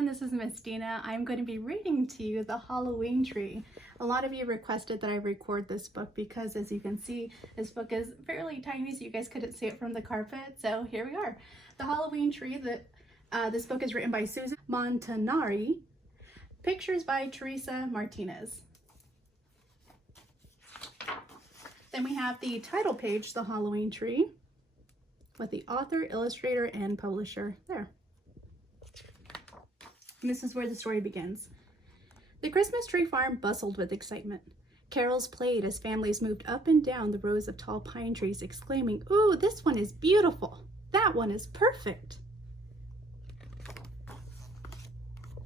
everyone, this is Miss Dina. I'm going to be reading to you The Halloween Tree. A lot of you requested that I record this book because, as you can see, this book is fairly tiny, so you guys couldn't see it from the carpet. So here we are. The Halloween Tree. This book is written by Susan Montanari. Pictures by Teresa Martinez. Then we have the title page, The Halloween Tree, with the author, illustrator, and publisher there. And this is where the story begins. The Christmas tree farm bustled with excitement. Carols played as families moved up and down the rows of tall pine trees, exclaiming, "Ooh, this one is beautiful! That one is perfect!"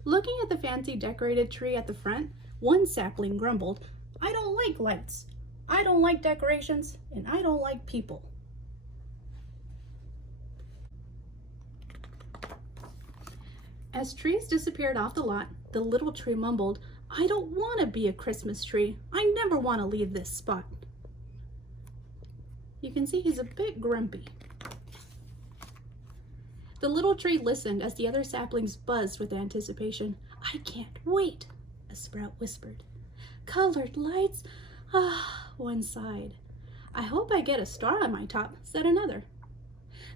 Looking at the fancy decorated tree at the front, one sapling grumbled, "I don't like lights, I don't like decorations, and I don't like people." As trees disappeared off the lot, the little tree mumbled, "I don't want to be a Christmas tree. I never want to leave this spot." You can see he's a bit grumpy. The little tree listened as the other saplings buzzed with anticipation. "I can't wait," a sprout whispered. "Colored lights," one sighed. "I hope I get a star on my top," said another.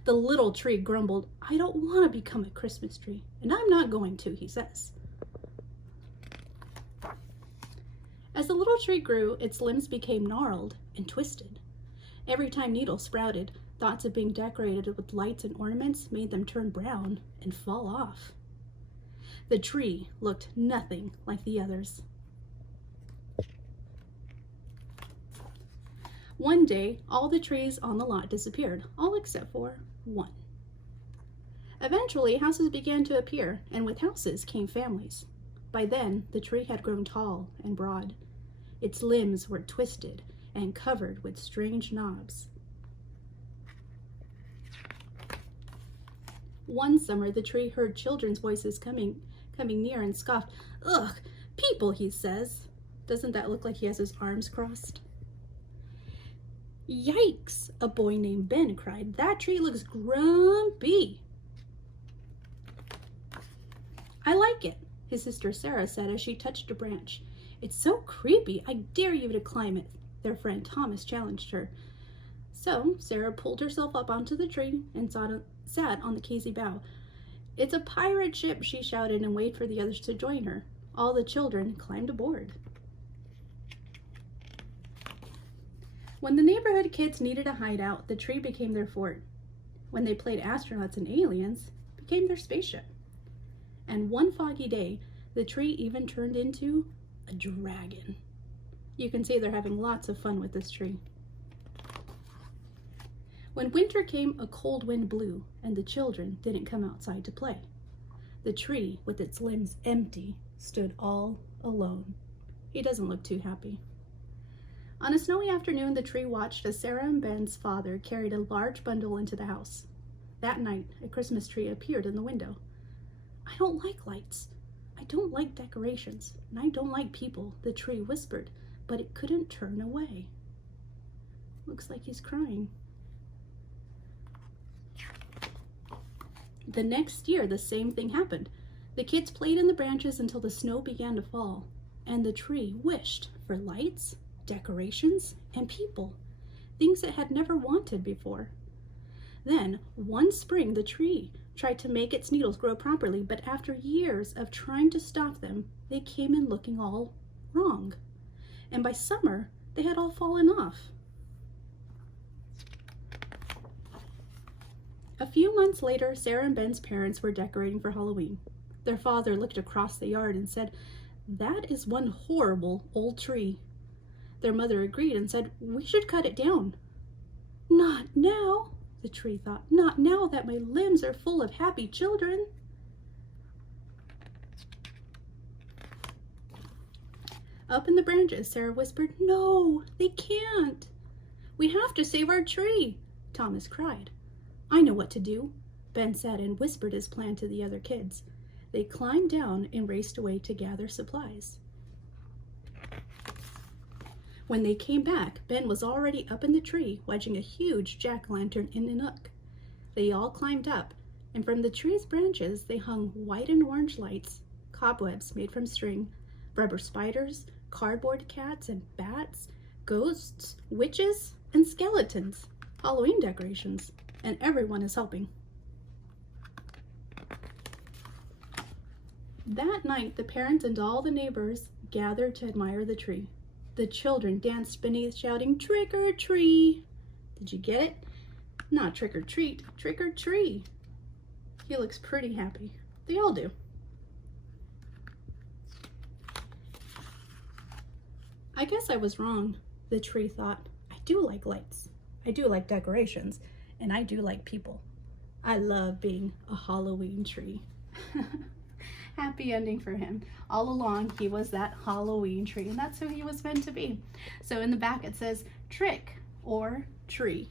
The little tree grumbled, "I don't want to become a Christmas tree, and I'm not going to," he says. As the little tree grew, its limbs became gnarled and twisted. Every time needles sprouted, thoughts of being decorated with lights and ornaments made them turn brown and fall off. The tree looked nothing like the others. One day, all the trees on the lot disappeared, all except for one. Eventually, houses began to appear, and with houses came families. By then, the tree had grown tall and broad. Its limbs were twisted and covered with strange knobs. One summer, the tree heard children's voices coming near and scoffed. "Ugh, people," he says. Doesn't that look like he has his arms crossed? "Yikes," a boy named Ben cried. "That tree looks grumpy." "I like it," his sister Sarah said as she touched a branch. "It's so creepy, I dare you to climb it," their friend Thomas challenged her. So Sarah pulled herself up onto the tree and sat on the casey bough. "It's a pirate ship," she shouted and waved for the others to join her. All the children climbed aboard. When the neighborhood kids needed a hideout, the tree became their fort. When they played astronauts and aliens, it became their spaceship. And one foggy day, the tree even turned into a dragon. You can see they're having lots of fun with this tree. When winter came, a cold wind blew, and the children didn't come outside to play. The tree, with its limbs empty, stood all alone. He doesn't look too happy. On a snowy afternoon, the tree watched as Sarah and Ben's father carried a large bundle into the house. That night, a Christmas tree appeared in the window. "I don't like lights, I don't like decorations, and I don't like people," the tree whispered, but it couldn't turn away. Looks like he's crying. The next year, the same thing happened. The kids played in the branches until the snow began to fall, and the tree wished for lights, decorations, and people, things it had never wanted before. Then, one spring, the tree tried to make its needles grow properly, but after years of trying to stop them, they came in looking all wrong. And by summer, they had all fallen off. A few months later, Sarah and Ben's parents were decorating for Halloween. Their father looked across the yard and said, "That is one horrible old tree." Their mother agreed and said, "We should cut it down." "Not now," the tree thought. "Not now that my limbs are full of happy children." Up in the branches, Sarah whispered, "No, they can't. We have to save our tree," Thomas cried. "I know what to do," Ben said and whispered his plan to the other kids. They climbed down and raced away to gather supplies. When they came back, Ben was already up in the tree, wedging a huge jack-o'-lantern in a nook. They all climbed up and from the tree's branches they hung white and orange lights, cobwebs made from string, rubber spiders, cardboard cats and bats, ghosts, witches, and skeletons. Halloween decorations, and everyone is helping. That night, the parents and all the neighbors gathered to admire the tree. The children danced beneath, shouting, "Trick or treat!" Did you get it? Not trick or treat, trick or tree. He looks pretty happy. They all do. I guess I was wrong, the tree thought. I do like lights. I do like decorations, and I do like people. I love being a Halloween tree. Happy ending for him. All along, he was that Halloween tree, and that's who he was meant to be. So in the back, it says trick or tree.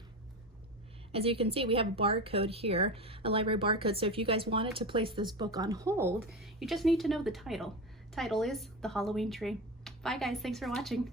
As you can see, we have a barcode here, a library barcode. So if you guys wanted to place this book on hold, you just need to know the title. Title is The Halloween Tree. Bye guys, thanks for watching.